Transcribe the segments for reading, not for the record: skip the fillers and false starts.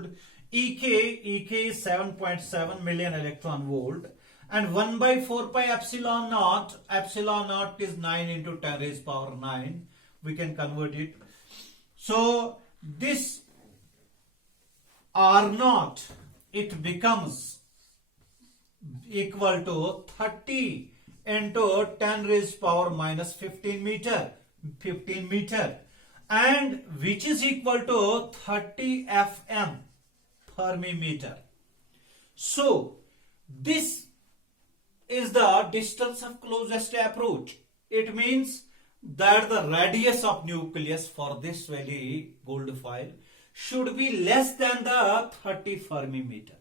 volt. ek is 7.7 million electron volt, and 1 by 4 pi epsilon naught is 9 into 10 raised power 9. We can convert it. So this R naught, it becomes equal to 30 into 10 raised power minus 15 meter, and which is equal to 30 Fm Fermi meter. So this is the distance of closest approach. It means that the radius of nucleus for this very gold foil should be less than the 30 Fermi meter.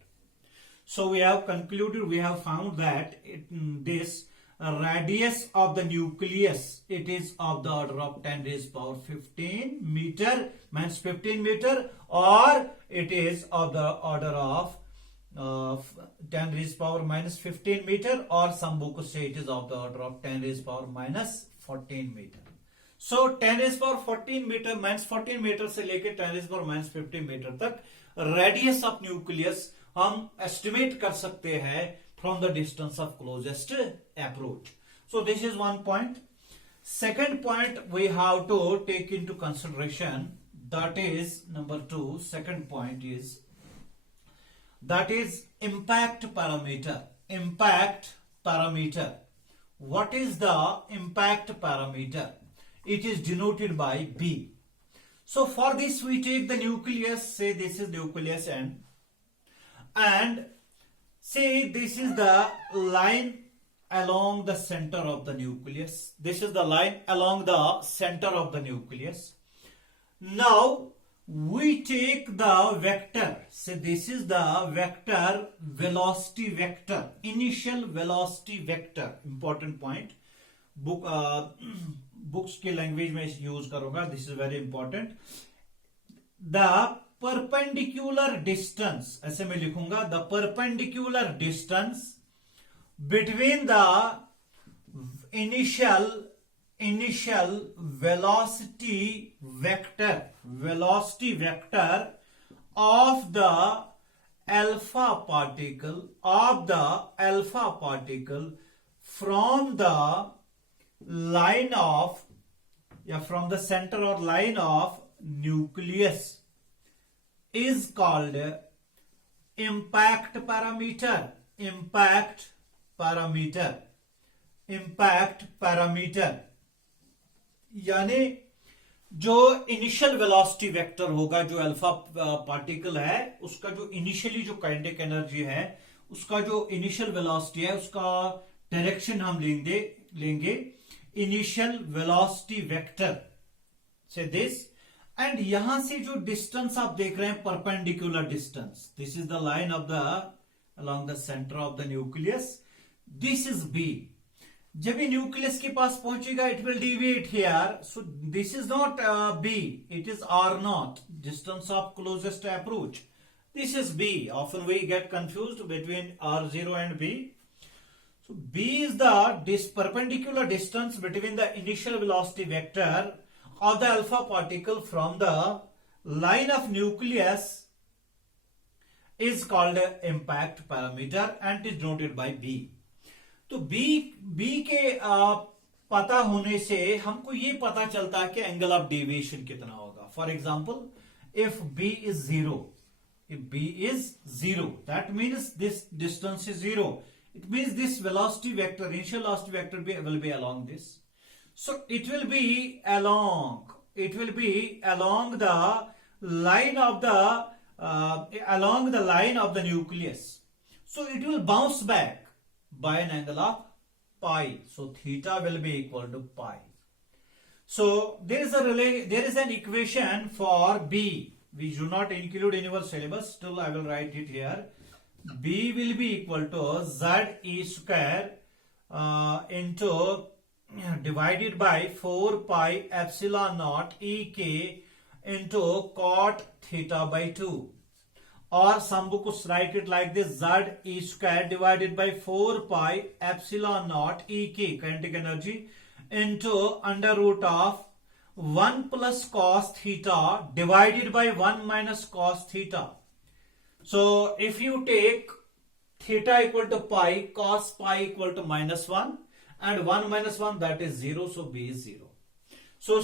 So we have concluded, we have found that this radius of the nucleus, it is of the order of 10 raised power 15 meter, means 15 meter, or it is of the order of 10 raised power minus 15 meter, or some books say it is of the order of 10 raised power minus 14 meter. So 10 raised power 14 meter means 14 meter से लेके 10 raised power minus 15 meter तक radius of nucleus हम estimate कर सकते हैं from the distance of closest approach. So this is one point. Second point we have to take into consideration, that is number 2. Second point is, that is impact parameter. Impact parameter. What is the impact parameter? It is denoted by B. So for this we take the nucleus, say this is nucleus N, and say this is the line along the center of the nucleus. This is the line along the center of the nucleus. Now we take the vector. Say this is the vector, velocity vector, initial velocity vector. Important point. Books की language में use करूंगा. This is very important. The perpendicular distance, ऐसे मैं लिखूंगा, the perpendicular distance between the initial velocity vector of the alpha particle from the line of, from the center or line of nucleus is called impact parameter. यानी जो initial velocity vector होगा, जो alpha particle है, उसका जो initially जो kinetic energy है, उसका जो इनिशियल वेलोसिटी है, उसका डायरेक्शन हम लेंगे इनिशियल वेलोसिटी वेक्टर से दिस. एंड यहां से जो डिस्टेंस आप देख रहे हैं, perpendicular distance, this is the line of the along the centre of the nucleus, this is B. जब ये न्यूक्लियस के पास पहुंचेगा, it will deviate here. So this is not B, it is R naught, distance of closest approach. This is B. Often we get confused between R0 and B. So B is the perpendicular distance between the initial velocity vector of the alpha particle from the line of nucleus is called impact parameter and is denoted by B. तो B के पता होने से हमको ये पता चलता है कि एंगल ऑफ डेविएशन कितना होगा. For example, if B is 0, that means this distance is 0. It means this velocity vector, initial velocity vector will be along this. So it will be along the line of the nucleus. So it will bounce back by an angle of pi. So theta will be equal to pi. So there is an equation for B. We do not include in our syllabus. Still I will write it here. B will be equal to ZE square into divided by 4 pi epsilon naught EK into cot theta by 2. Or some books write it like this: ZE square divided by 4 pi epsilon naught EK, kinetic energy, into under root of 1 plus cos theta divided by 1 minus cos theta. So if you take theta equal to pi, cos pi equal to -1, and 1 minus 1, that is 0, so b is 0. So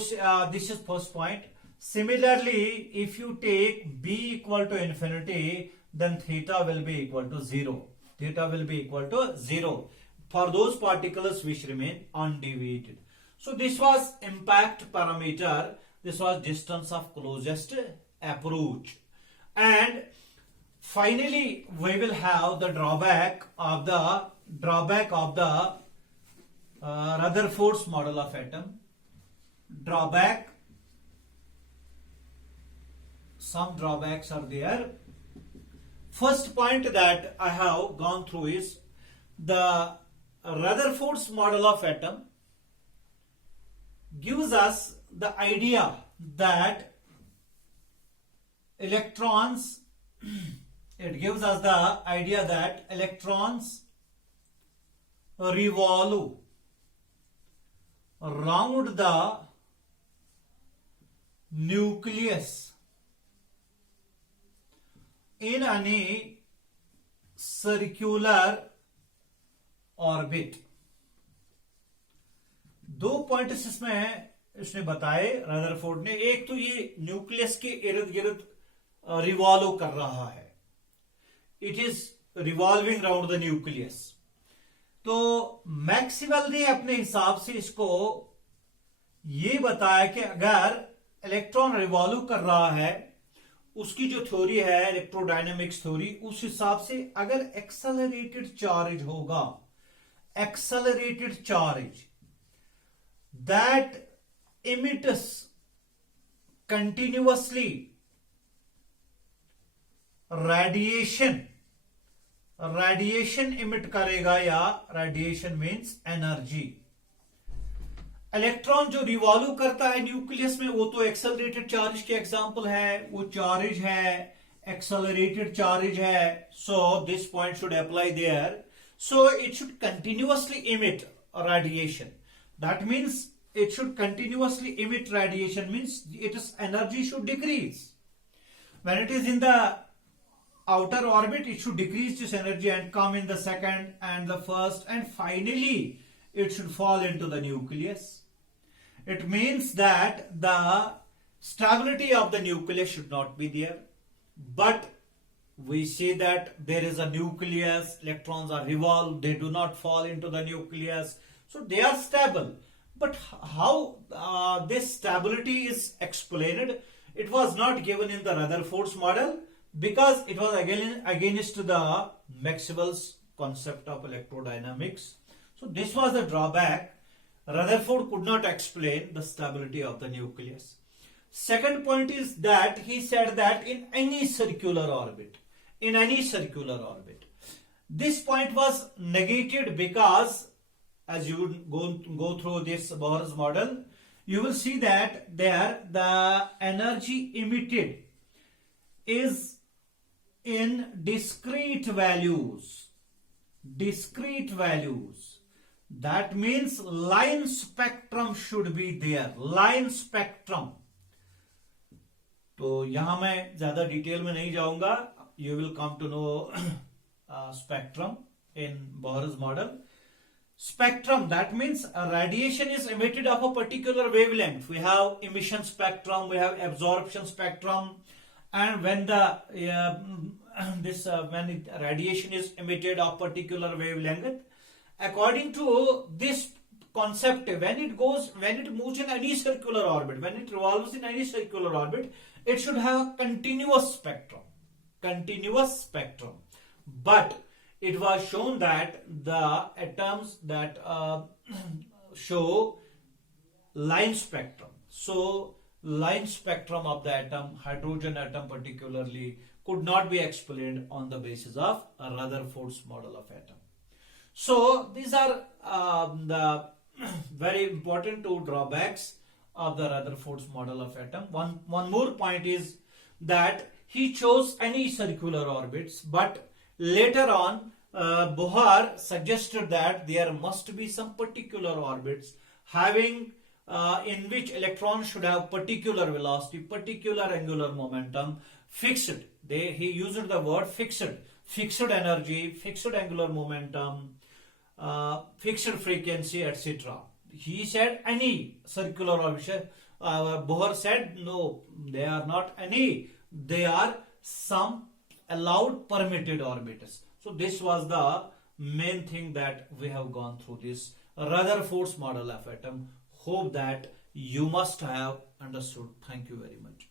this is first point. Similarly, if you take b equal to infinity, then theta will be equal to 0. Theta will be equal to 0 for those particles which remain undeviated. So this was impact parameter. This was distance of closest approach. And finally, we will have the drawback of the Rutherford's model of atom. Drawback. Some drawbacks are there. First point that I have gone through is the Rutherford's model of atom gives us the idea that electrons revolve around the nucleus in any circular orbit. दो points इसमें इसने बताए Rutherford ने. एक तो ये nucleus के इर्द गिर्द रिवॉल्व कर रहा है, it is revolving round the nucleus. तो मैक्सवेल ने अपने हिसाब से इसको ये बताया कि अगर इलेक्ट्रॉन रिवॉल्व कर रहा है, उसकी जो थ्योरी है इलेक्ट्रोडायनेमिक्स थ्योरी, उस हिसाब से अगर एक्सेलरेटेड चार्ज होगा, accelerated charge that emits continuously radiation emit करेगा, या radiation means energy. इलेक्ट्रॉन जो रिवॉल्व करता है न्यूक्लियस में, वो तो एक्सेलरेटेड चार्ज के एग्जांपल है, वो चार्ज है, एक्सेलरेटेड चार्ज है. So this point should apply there. So it should continuously emit radiation. That means it should continuously emit radiation, means its energy should decrease. When it is in the outer orbit, it should decrease this energy and come in the second and the first, and finally it should fall into the nucleus. It means that the stability of the nucleus should not be there, but we say that there is a nucleus, electrons are revolved, they do not fall into the nucleus, so they are stable. But how this stability is explained, it was not given in the Rutherford's model, because it was against the Maxwell's concept of electrodynamics. So this was the drawback. Rutherford could not explain the stability of the nucleus. Second point is that he said that in any circular orbit, this point was negated, because as you go through this Bohr's model, you will see that there the energy emitted is in discrete values. That means line spectrum should be there. Line spectrum. तो यहां मैं ज्यादा detail में नहीं जाऊंगा. You will come to know spectrum in Bohr's model. Spectrum, that means a radiation is emitted of a particular wavelength. We have emission spectrum, we have absorption spectrum, and when the when radiation is emitted of particular wavelength, according to this concept, when it moves in any circular orbit, when it revolves in any circular orbit, it should have a continuous spectrum. But it was shown that the atoms that show line spectrum, so line spectrum of the atom, hydrogen atom particularly, could not be explained on the basis of Rutherford's model of atom. So these are the very important two drawbacks of the Rutherford's model of atom. One more point is that he chose any circular orbits, but later on, Bohr suggested that there must be some particular orbits having in which electrons should have particular velocity, particular angular momentum fixed. he used the word fixed energy, fixed angular momentum, fixed frequency, etc. He said any circular orbit. Bohr said no, they are not any, they are some allowed permitted orbiters. So this was the main thing that we have gone through this Rutherford's model of atom. Hope that you must have understood. Thank you very much.